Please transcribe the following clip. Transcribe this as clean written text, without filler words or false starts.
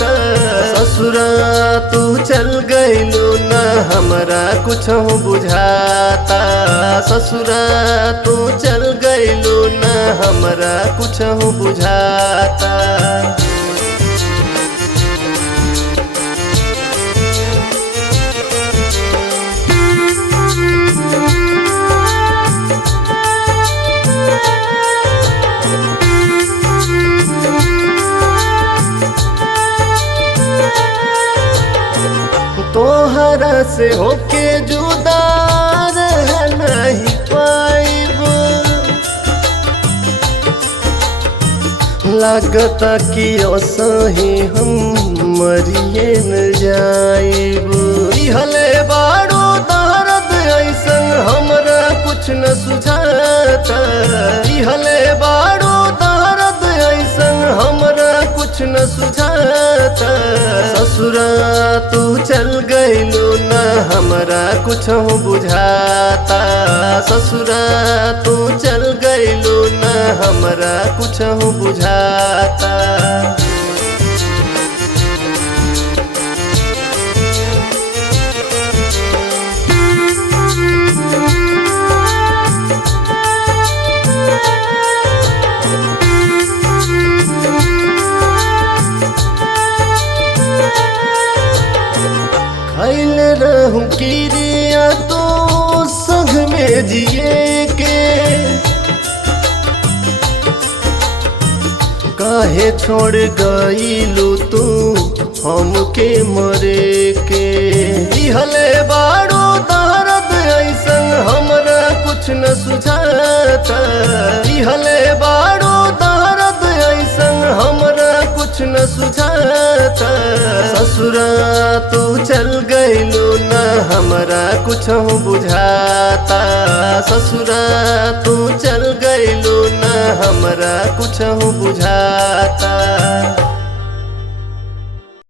ससुरा तू चल गइलू न हमरा कुछ बुझाता। ससुरा तू चल गइलू न हमरा कुछ बुझाता। तोहरा से होके जुदा रह नहीं पाइब। लागता कि असही हम मरिए न जाइब। इहले बाड़ो दर्द ऐसन हमरा कुछ न सुझाता। इहले बाड़ो दर्द ऐसन हमरा कुछ न सुझाता। ससुरा तू चल गइलू न हमरा कुछ बुझाता। ससुरा तू चल गइलू न हमरा कुछ बुझाता। खैल रहूं किरिया तो संग में जिए के। काहे छोड़ गइलू तू हमके मरे के। इहले बाड़ो दर्द ऐसन हमरा कुछ न सुझाता। इहले बाड़ो दर्द ऐसन हमरा कुछ न सुझाता। ससुरा तू चल गइलू न हमरा कुछ बुझाता। ससुरा तू चल गइलू न हमरा कुछ बुझाता।